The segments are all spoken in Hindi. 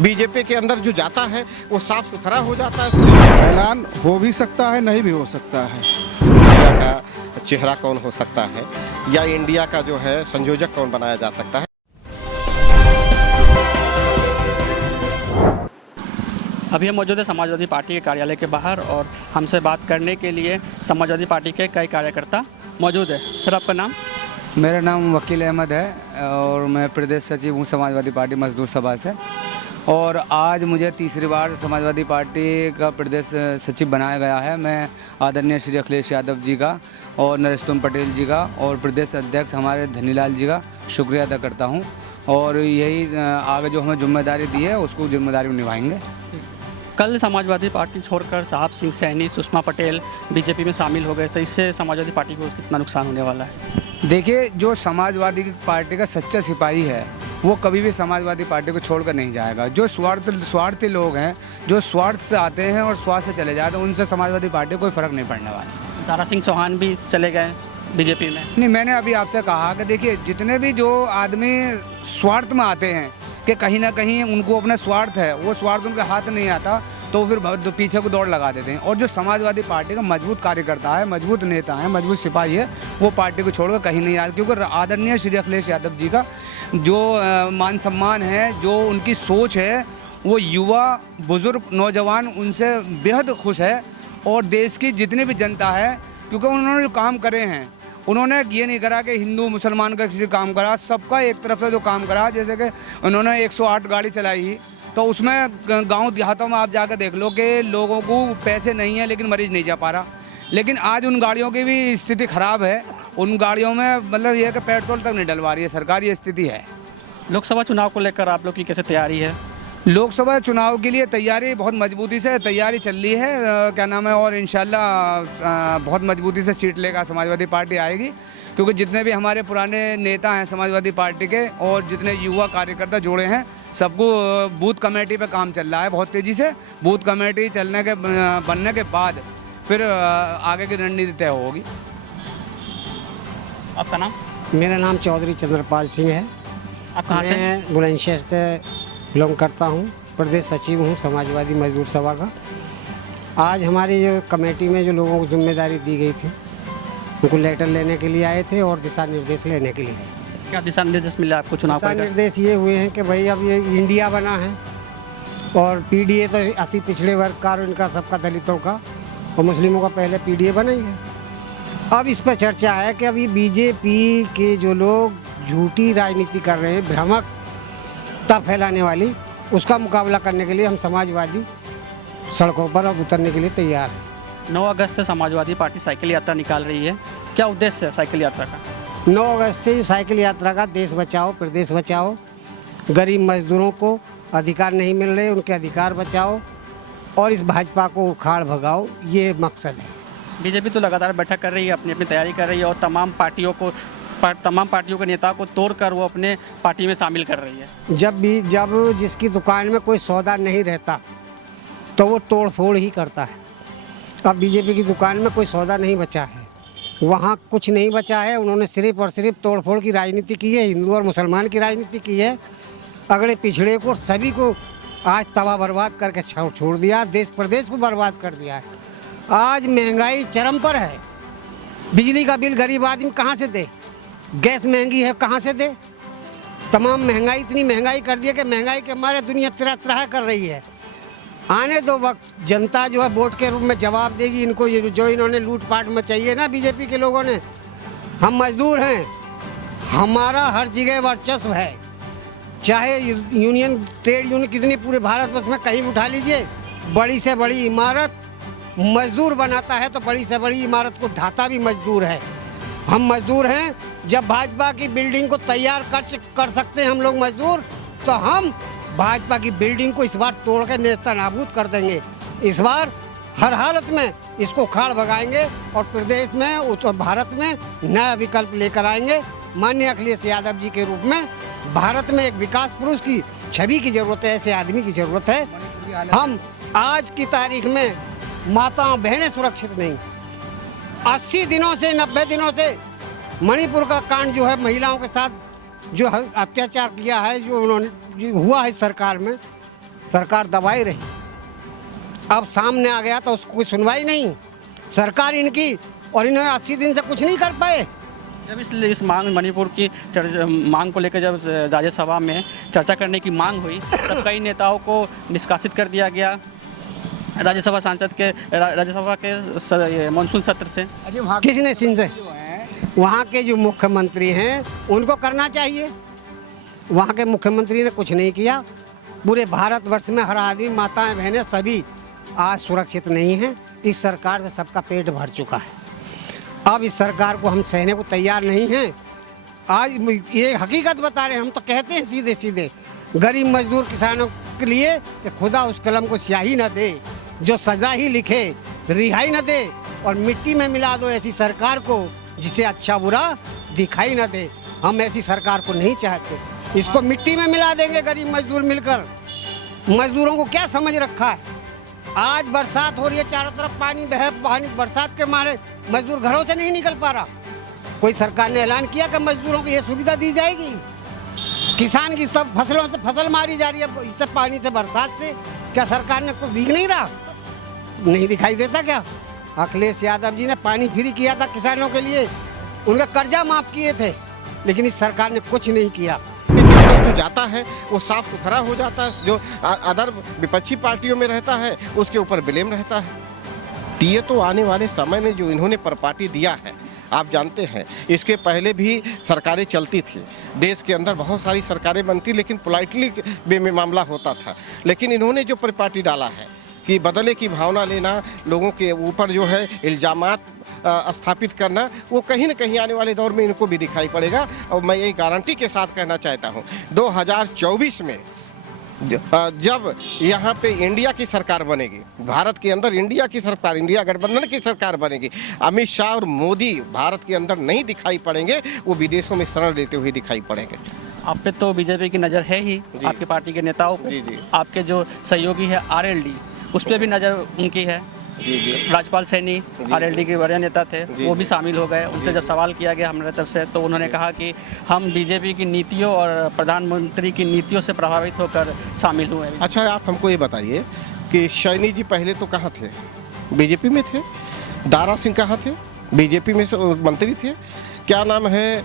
बीजेपी के अंदर जो जाता है वो साफ सुथरा हो जाता है। ऐलान हो भी सकता है, नहीं भी हो सकता है। इंडिया का चेहरा कौन हो सकता है या इंडिया का जो है संयोजक कौन बनाया जा सकता है। अभी हम मौजूद है समाजवादी पार्टी के कार्यालय के बाहर और हमसे बात करने के लिए समाजवादी पार्टी के कई कार्यकर्ता मौजूद है। सर, आपका नाम? मेरा नाम वकील अहमद है और मैं प्रदेश सचिव हूँ समाजवादी पार्टी मजदूर सभा से। और आज मुझे तीसरी बार समाजवादी पार्टी का प्रदेश सचिव बनाया गया है। मैं आदरणीय श्री अखिलेश यादव जी का और नरेश पटेल जी का और प्रदेश अध्यक्ष हमारे धनीलाल जी का शुक्रिया अदा करता हूँ। और यही आगे जो हमें जिम्मेदारी दी है उसको जिम्मेदारी निभाएंगे। कल समाजवादी पार्टी छोड़कर साहब सिंह सैनी, सुषमा पटेल बीजेपी में शामिल हो गए, तो इससे समाजवादी पार्टी को कितना नुकसान होने वाला है? देखिए, जो समाजवादी पार्टी का सच्चा सिपाही है वो कभी भी समाजवादी पार्टी को छोड़कर नहीं जाएगा। जो स्वार्थी लोग हैं, जो स्वार्थ से आते हैं और स्वार्थ से चले जाते हैं, उनसे समाजवादी पार्टी को कोई फ़र्क नहीं पड़ने वाला। दारा सिंह चौहान भी चले गए बीजेपी में। नहीं, मैंने अभी आपसे कहा कि देखिए, जितने भी जो आदमी स्वार्थ में आते हैं कि कहीं ना कहीं उनको अपना स्वार्थ है, वो स्वार्थ उनके हाथ नहीं आता तो फिर पीछे को दौड़ लगा देते हैं। और जो समाजवादी पार्टी का मजबूत कार्यकर्ता है, मजबूत नेता है, मजबूत सिपाही है, वो पार्टी को छोड़कर कहीं नहीं आता। क्योंकि आदरणीय श्री अखिलेश यादव जी का जो मान सम्मान है, जो उनकी सोच है, वो युवा, बुजुर्ग, नौजवान उनसे बेहद खुश है। और देश की जितनी भी जनता है, क्योंकि उन्होंने जो काम करे हैं, उन्होंने ये नहीं करा कि हिंदू मुसलमान का किसी काम करा, सबका एक तरफ से जो काम करा। जैसे कि उन्होंने 108 गाड़ी चलाई, तो उसमें गांव देहातों में आप जाकर देख लो कि लोगों को पैसे नहीं है लेकिन मरीज नहीं जा पा रहा। लेकिन आज उन गाड़ियों की भी स्थिति ख़राब है। उन गाड़ियों में मतलब ये है कि पेट्रोल तक नहीं डलवा रही है सरकार, ये स्थिति है। लोकसभा चुनाव को लेकर आप लोग की कैसे तैयारी है? लोकसभा चुनाव के लिए तैयारी बहुत मजबूती से तैयारी चल रही है, क्या नाम है, और इंशाल्लाह बहुत मजबूती से सीट लेकर समाजवादी पार्टी आएगी। क्योंकि जितने भी हमारे पुराने नेता हैं समाजवादी पार्टी के और जितने युवा कार्यकर्ता जुड़े हैं, सबको बूथ कमेटी पे काम चल रहा है बहुत तेज़ी से। बूथ कमेटी बनने के बाद फिर आगे की रणनीति तय होगी। आपका नाम? मेरा नाम चौधरी चंद्रपाल सिंह है। आप कहाँ से? मैं बुलंदशहर से बिलोंग करता हूँ, प्रदेश सचिव हूँ समाजवादी मजदूर सभा का। आज हमारी जो कमेटी में जो लोगों को जिम्मेदारी दी गई थी, उनको लेटर लेने के लिए आए थे और दिशा निर्देश लेने के लिए। क्या दिशा निर्देश मिले आपको चुनाव दिशा निर्देश ये हुए हैं कि भाई अब ये इंडिया बना है और पीडीए तो अति पिछड़े वर्ग का और इनका सबका, दलितों का और मुस्लिमों का पहले पीडीए बना ही है। अब इस पर चर्चा है कि अभी बीजेपी के जो लोग झूठी राजनीति कर रहे हैं, भ्रामकता फैलाने वाली, उसका मुकाबला करने के लिए हम समाजवादी सड़कों पर अब उतरने के लिए तैयार हैं। 9 अगस्त से समाजवादी पार्टी साइकिल यात्रा निकाल रही है, क्या उद्देश्य है साइकिल यात्रा का? 9 अगस्त से साइकिल यात्रा का देश बचाओ, प्रदेश बचाओ, गरीब मजदूरों को अधिकार नहीं मिल रहे, उनके अधिकार बचाओ और इस भाजपा को उखाड़ भगाओ, ये मकसद है। बीजेपी तो लगातार बैठक कर रही है, अपनी अपनी तैयारी कर रही है और तमाम पार्टियों के नेता को तोड़कर वो अपने पार्टी में शामिल कर रही है। जब जिसकी दुकान में कोई सौदा नहीं रहता तो वो तोड़ फोड़ ही करता है। अब बीजेपी की दुकान में कोई सौदा नहीं बचा है, वहाँ कुछ नहीं बचा है। उन्होंने सिर्फ और सिर्फ तोड़फोड़ की राजनीति की है, हिंदू और मुसलमान की राजनीति की है। अगले पिछड़े को सभी को आज तबाह बर्बाद करके छोड़ दिया, देश प्रदेश को बर्बाद कर दिया है। आज महंगाई चरम पर है, बिजली का बिल गरीब आदमी कहाँ से दे, गैस महंगी है कहाँ से दे, तमाम महंगाई, इतनी महंगाई कर दी है कि महंगाई के मारे दुनिया त्राह कर रही है। आने दो वक्त, जनता जो है वोट के रूप में जवाब देगी इनको, जो इन्होंने लूटपाट में चाहिए ना बीजेपी के लोगों ने। हम मजदूर हैं, हमारा हर जगह वर्चस्व है, चाहे यूनियन ट्रेड यूनियन कितनी पूरे भारतवर्ष में कहीं उठा लीजिए, बड़ी से बड़ी इमारत मजदूर बनाता है तो बड़ी से बड़ी इमारत को ढाता भी मजदूर है। हम मजदूर हैं। जब भाजपा की बिल्डिंग को तैयार कर सकते हैं हम लोग मजदूर, तो हम भाजपा की बिल्डिंग को इस बार तोड़ के नेस्तनाबूद कर देंगे। इस बार हर हालत में इसको उखाड़ भगाएंगे और प्रदेश में, उत्तर भारत में नया विकल्प लेकर आएंगे। माननीय अखिलेश यादव जी के रूप में भारत में एक विकास पुरुष की छवि की जरूरत है, ऐसे आदमी की जरूरत है। हम आज की तारीख में माताओं बहनें सुरक्षित नहीं। 80 दिनों से 90 दिनों से मणिपुर का कांड जो है, महिलाओं के साथ जो अत्याचार किया है, जो उन्होंने हुआ है सरकार में, सरकार दबाई रही। अब सामने आ गया तो उसको कोई सुनवाई नहीं, सरकार इनकी, और इन्होंने 80 दिन से कुछ नहीं कर पाए। जब इस मांग मणिपुर की मांग को लेकर जब राज्यसभा में चर्चा करने की मांग हुई तब कई नेताओं को निष्कासित कर दिया गया राज्यसभा के मानसून सत्र से। किसने सिंह वहाँ के जो मुख्यमंत्री हैं उनको करना चाहिए, वहाँ के मुख्यमंत्री ने कुछ नहीं किया। पूरे भारतवर्ष में हर आदमी, माताएं, बहनें सभी आज सुरक्षित नहीं हैं। इस सरकार से सबका पेट भर चुका है। अब इस सरकार को हम सहने को तैयार नहीं हैं। आज ये हकीकत बता रहे हैं, हम तो कहते हैं सीधे सीधे गरीब मजदूर किसानों के लिए कि खुदा उस कलम को स्याही न दे जो सजा ही लिखे, रिहाई न दे, और मिट्टी में मिला दो ऐसी सरकार को जिसे अच्छा बुरा दिखाई न दे। हम ऐसी सरकार को नहीं चाहते। इसको मिट्टी में मिला देंगे गरीब मजदूर मिलकर। मजदूरों को क्या समझ रखा है? आज बरसात हो रही है, चारों तरफ पानी बरसात के मारे मजदूर घरों से नहीं निकल पा रहा। कोई सरकार ने ऐलान किया कि मजदूरों को ये सुविधा दी जाएगी? किसान की सब फसलों से फसल मारी जा रही है इससे, पानी से, बरसात से। क्या सरकार ने कुछ दिख नहीं रहा? नहीं दिखाई देता क्या? अखिलेश यादव जी ने पानी फ्री किया था किसानों के लिए, उनका कर्जा माफ किए थे, लेकिन इस सरकार ने कुछ नहीं किया। जो जाता है वो साफ सुथरा हो जाता है, जो अदर विपक्षी पार्टियों में रहता है उसके ऊपर ब्लेम रहता है। ये तो आने वाले समय में जो इन्होंने प्रॉपर्टी दिया है, आप जानते हैं इसके पहले भी सरकारें चलती थी, देश के अंदर बहुत सारी सरकारें बनती, लेकिन पोलाइटली वे में मामला होता था। लेकिन इन्होंने जो प्रॉपर्टी डाला है कि बदले की भावना लेना, लोगों के ऊपर जो है इल्ज़ामात स्थापित करना, वो कहीं न कहीं आने वाले दौर में इनको भी दिखाई पड़ेगा। और मैं यही गारंटी के साथ कहना चाहता हूँ 2024 में जब यहाँ पे इंडिया की सरकार बनेगी, भारत के अंदर इंडिया की सरकार, इंडिया गठबंधन की सरकार बनेगी, अमित शाह और मोदी भारत के अंदर नहीं दिखाई पड़ेंगे, वो विदेशों में शरण लेते हुए दिखाई पड़ेंगे। आप पे तो बीजेपी की नज़र है ही, आपकी पार्टी के नेताओं को। जी। आपके जो सहयोगी है RLD, उस पर भी नज़र उनकी है। जी। राजपाल सैनी RLD के वरीय नेता थे, वो भी शामिल हो गए। उनसे जब सवाल किया गया हमारे तरफ से तो उन्होंने कहा कि हम बीजेपी की नीतियों और प्रधानमंत्री की नीतियों से प्रभावित होकर शामिल हुए। अच्छा, आप हमको ये बताइए कि सैनी जी पहले तो कहाँ थे? बीजेपी में थे। दारा सिंह कहाँ थे? बीजेपी में मंत्री थे। क्या नाम है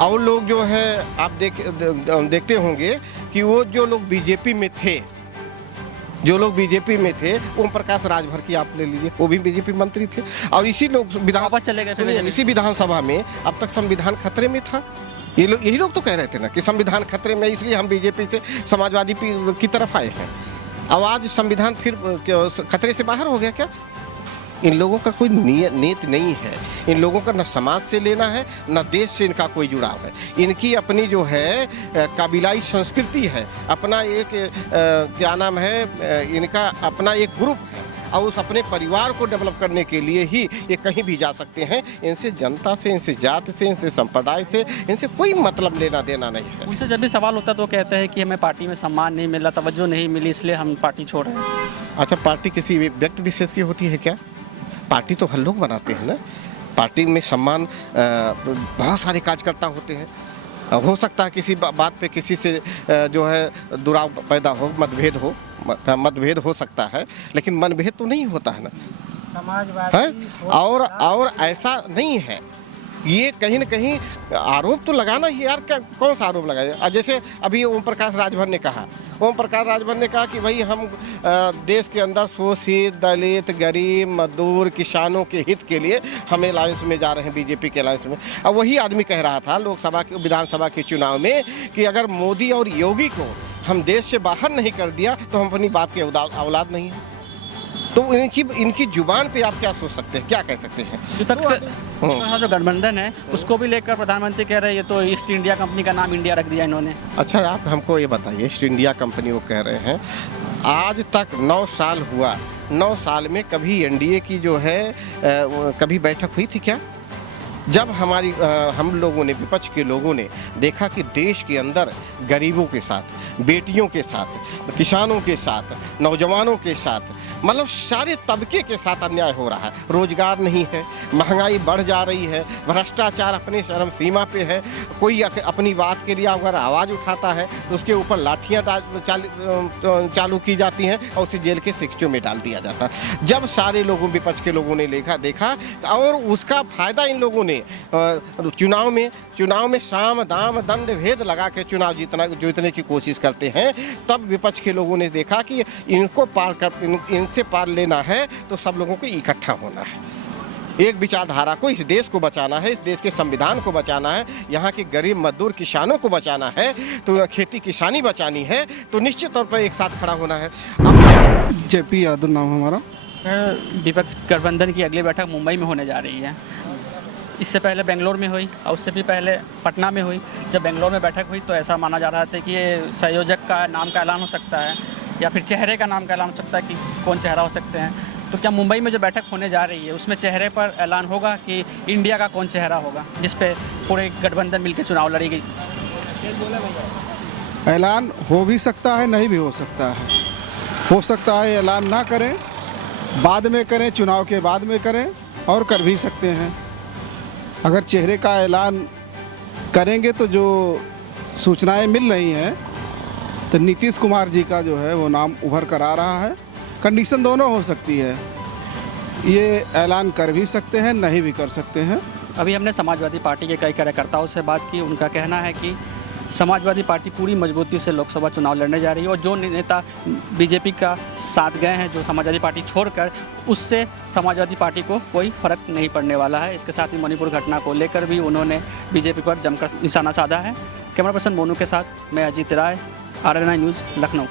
और लोग जो है आप देखते होंगे कि वो जो लोग बीजेपी में थे, ओम प्रकाश राजभर की आप ले लीजिए, वो भी बीजेपी मंत्री थे। और इसी लोग इसी विधानसभा में अब तक संविधान खतरे में था। यही लोग तो कह रहे थे ना कि संविधान खतरे में, इसलिए हम बीजेपी से समाजवादी की तरफ आए हैं। अब आज संविधान फिर खतरे से बाहर हो गया क्या? इन लोगों का कोई नीयत नहीं है। इन लोगों का न समाज से लेना है, न देश से इनका कोई जुड़ाव है। इनकी अपनी जो है कबीलाई संस्कृति है, अपना एक क्या नाम है, इनका अपना एक ग्रुप है, और उस अपने परिवार को डेवलप करने के लिए ही ये कहीं भी जा सकते हैं। इनसे जनता से, इनसे जात से, इनसे संप्रदाय से, इनसे कोई मतलब लेना देना नहीं है। उनसे जब भी सवाल होता है तो कहते हैं कि हमें पार्टी में सम्मान नहीं मिला, तवज्जो नहीं मिली, इसलिए हम पार्टी छोड़ रहे हैं। अच्छा, पार्टी किसी व्यक्ति विशेष की होती है क्या? पार्टी तो हर लोग बनाते हैं ना। पार्टी में सम्मान बहुत सारे कार्यकर्ता होते हैं। हो सकता है किसी बात पे किसी से जो है दुराव पैदा हो, मतभेद हो सकता है, लेकिन मनभेद तो नहीं होता है ना समाजवादी। और ऐसा नहीं है। ये कहीं न कहीं आरोप तो लगाना ही यार, क्या कौन सा आरोप लगाया? जैसे अभी ओम प्रकाश राजभर ने कहा कि भाई हम देश के अंदर शोषित, दलित, गरीब, मजदूर, किसानों के हित के लिए हम अलायंस में जा रहे हैं, बीजेपी के अलायंस में। अब वही आदमी कह रहा था लोकसभा के, विधानसभा के चुनाव में कि अगर मोदी और योगी को हम देश से बाहर नहीं कर दिया तो हम अपनी बाप के औलाद नहीं है। तो इनकी जुबान पे आप क्या सोच सकते हैं, क्या कह सकते हैं? विपक्ष का जो गठबंधन है उसको भी लेकर प्रधानमंत्री कह रहे हैं ये तो ईस्ट इंडिया कंपनी का नाम इंडिया रख दिया इन्होंने। अच्छा, आप हमको ये बताइए, ईस्ट इंडिया कंपनी वो कह रहे हैं, आज तक 9 साल हुआ, 9 साल में कभी एनडीए की जो है कभी बैठक हुई थी क्या? जब हम लोगों ने, विपक्ष के लोगों ने देखा कि देश के अंदर गरीबों के साथ, बेटियों के साथ, किसानों के साथ, नौजवानों के साथ, मतलब सारे तबके के साथ अन्याय हो रहा है। रोजगार नहीं है, महंगाई बढ़ जा रही है, भ्रष्टाचार अपनी चरम सीमा पे है। कोई अपनी बात के लिए अगर आवाज़ उठाता है तो उसके ऊपर लाठियाँ चालू की जाती हैं और उसे जेल के शिक्षों में डाल दिया जाता है। जब सारे लोगों, विपक्ष के लोगों ने देखा और उसका फायदा इन लोगों ने चुनाव में साम दाम दंड भेद लगा के चुनाव जीतने की कोशिश करते हैं। तब विपक्ष के लोगों ने देखा कि इनको इनसे पार लेना है तो सब लोगों को इकट्ठा होना है। एक विचारधारा को, इस देश को बचाना है, इस देश के संविधान को बचाना है, यहाँ के गरीब मजदूर किसानों को बचाना है, तो खेती किसानी बचानी है, तो निश्चित तौर पर एक साथ खड़ा होना है। जेपी यादव नाम हमारा। विपक्ष गठबंधन की अगली बैठक मुंबई में होने जा रही है। इससे पहले बेंगलोर में हुई और उससे भी पहले पटना में हुई। जब बेंगलोर में बैठक हुई तो ऐसा माना जा रहा था कि ये संयोजक का नाम का ऐलान हो सकता है या फिर चेहरे का नाम का ऐलान हो सकता है कि कौन चेहरा हो सकते हैं। तो क्या मुंबई में जो बैठक होने जा रही है उसमें चेहरे पर ऐलान होगा कि इंडिया का कौन चेहरा होगा जिस पे पूरे गठबंधन मिलकर चुनाव लड़ेगी? ऐलान हो भी सकता है, नहीं भी हो सकता है। हो सकता है ऐलान ना करें, बाद में करें, चुनाव के बाद में करें, और कर भी सकते हैं। अगर चेहरे का ऐलान करेंगे तो जो सूचनाएं मिल रही हैं तो नीतीश कुमार जी का जो है वो नाम उभर कर आ रहा है। कंडीशन दोनों हो सकती है, ये ऐलान कर भी सकते हैं, नहीं भी कर सकते हैं। अभी हमने समाजवादी पार्टी के कई कार्यकर्ताओं से बात की। उनका कहना है कि समाजवादी पार्टी पूरी मजबूती से लोकसभा चुनाव लड़ने जा रही है और जो नेता बीजेपी का साथ गए हैं, जो समाजवादी पार्टी छोड़कर, उससे समाजवादी पार्टी को कोई फर्क नहीं पड़ने वाला है। इसके साथ ही मणिपुर घटना को लेकर भी उन्होंने बीजेपी पर जमकर निशाना साधा है। कैमरा पर्सन मोनू के साथ मैं अजीत राय, RNI न्यूज़, लखनऊ।